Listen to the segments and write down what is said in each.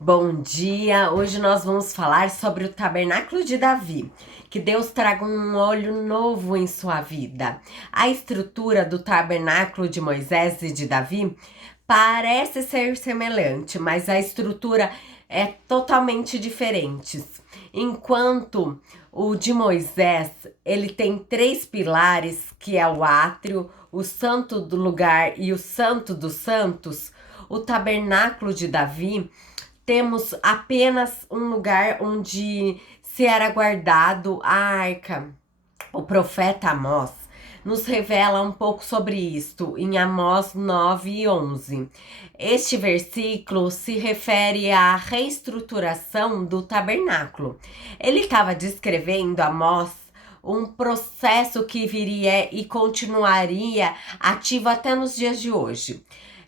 Bom dia! Hoje nós vamos falar sobre o tabernáculo de Davi. Que Deus traga um olho novo em sua vida. A estrutura do tabernáculo de Moisés e de Davi parece ser semelhante, mas a estrutura é totalmente diferente. Enquanto o de Moisés, ele tem três pilares, que é o átrio, o santo do lugar e o santo dos santos. O tabernáculo de Davi temos apenas um lugar onde se era guardado a arca. O profeta Amós nos revela um pouco sobre isto em Amós 9:11. Este versículo se refere à reestruturação do tabernáculo. Ele estava descrevendo Amós um processo que viria e continuaria ativo até nos dias de hoje.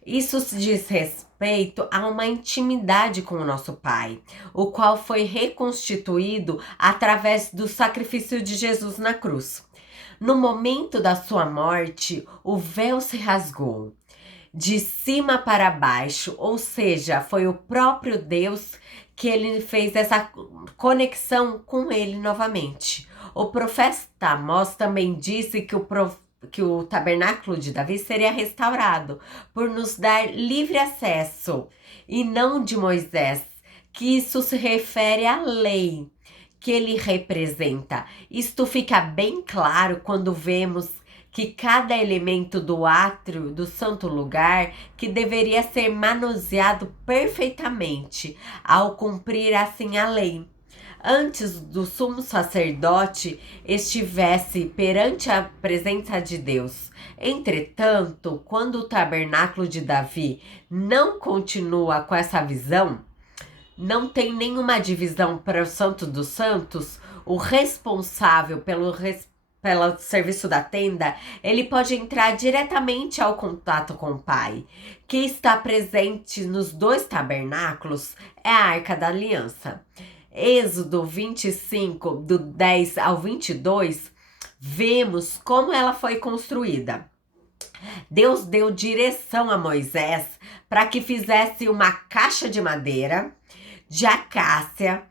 Isso se diz respeito a uma intimidade com o nosso Pai, o qual foi reconstituído através do sacrifício de Jesus na cruz. No momento da sua morte, o véu se rasgou de cima para baixo, ou seja, foi o próprio Deus que ele fez essa conexão com ele novamente. O profeta Amós também disse que o tabernáculo de Davi seria restaurado por nos dar livre acesso e não de Moisés, que isso se refere à lei que ele representa. Isto fica bem claro quando vemos que cada elemento do átrio do santo lugar que deveria ser manuseado perfeitamente ao cumprir assim a lei. Antes do sumo sacerdote estivesse perante a presença de Deus. Entretanto, quando o tabernáculo de Davi não continua com essa visão, não tem nenhuma divisão para o Santo dos Santos, o responsável pelo serviço da tenda, ele pode entrar diretamente ao contato com o Pai. Que está presente nos dois tabernáculos é a Arca da Aliança. Êxodo 25, do 10 ao 22, vemos como ela foi construída. Deus deu direção a Moisés para que fizesse uma caixa de madeira de acácia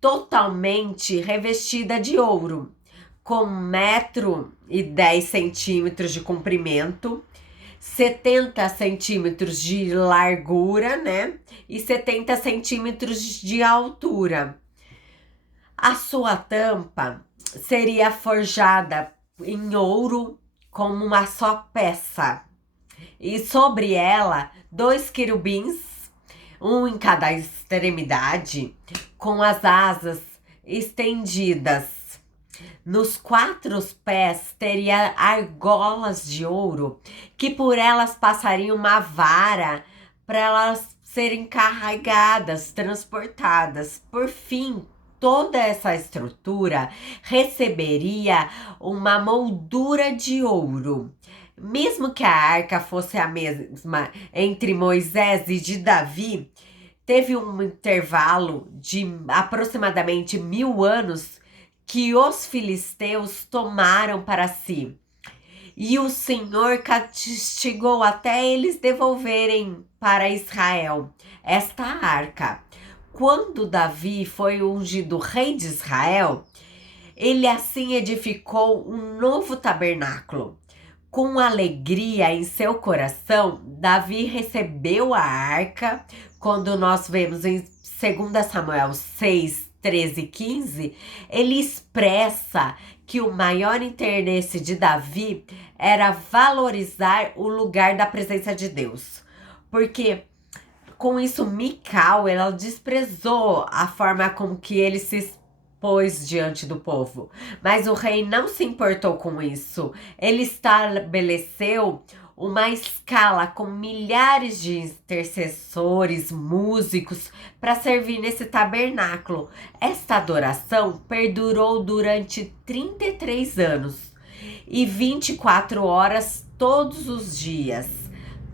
totalmente revestida de ouro, com 1,10 m de comprimento, 70 centímetros de largura, né? E 70 centímetros de altura. A sua tampa seria forjada em ouro como uma só peça. E sobre ela, dois querubins, um em cada extremidade, com as asas estendidas. Nos quatro pés teria argolas de ouro, que por elas passaria uma vara para elas serem carregadas, transportadas. Por fim, toda essa estrutura receberia uma moldura de ouro. Mesmo que a arca fosse a mesma entre Moisés e de Davi, teve um intervalo de aproximadamente 1000 anos que os filisteus tomaram para si. E o Senhor castigou até eles devolverem para Israel esta arca. Quando Davi foi ungido rei de Israel, ele assim edificou um novo tabernáculo. Com alegria em seu coração, Davi recebeu a arca. Quando nós vemos em 2 Samuel 6, 13 e 15, ele expressa que o maior interesse de Davi era valorizar o lugar da presença de Deus. Porque com isso, Mical, ela desprezou a forma como que ele se expôs diante do povo. Mas o rei não se importou com isso. Ele estabeleceu uma escala com milhares de intercessores, músicos, para servir nesse tabernáculo. Esta adoração perdurou durante 33 anos e 24 horas todos os dias.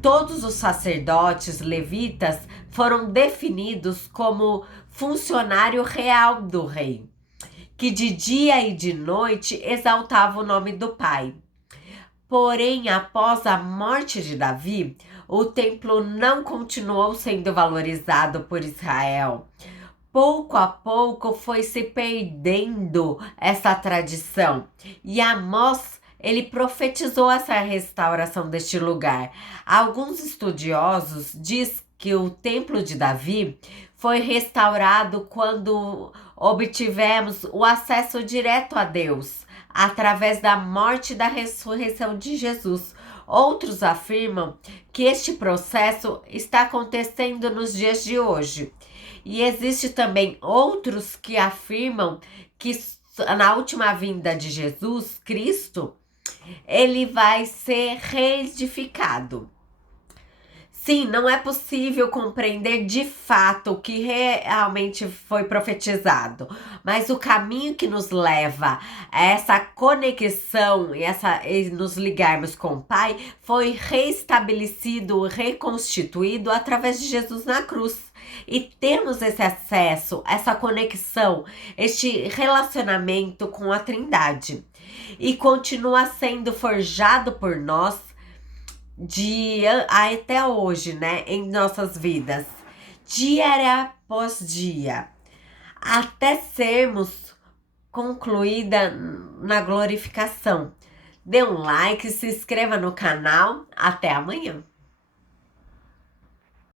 Todos os sacerdotes levitas foram definidos como funcionário real do rei, que de dia e de noite exaltava o nome do Pai. Porém, após a morte de Davi, o templo não continuou sendo valorizado por Israel. Pouco a pouco foi se perdendo essa tradição. E Amós, ele profetizou essa restauração deste lugar. Alguns estudiosos dizem que o Templo de Davi foi restaurado quando obtivemos o acesso direto a Deus, através da morte e da ressurreição de Jesus. Outros afirmam que este processo está acontecendo nos dias de hoje. E existe também outros que afirmam que na última vinda de Jesus Cristo, ele vai ser reedificado. Sim, não é possível compreender de fato o que realmente foi profetizado, mas o caminho que nos leva a essa conexão e nos ligarmos com o Pai foi restabelecido, reconstituído através de Jesus na cruz. E temos esse acesso, essa conexão, este relacionamento com a Trindade. E continua sendo forjado por nós até hoje, né, em nossas vidas, dia após dia, até sermos concluída na glorificação. Dê um like, se inscreva no canal, até amanhã.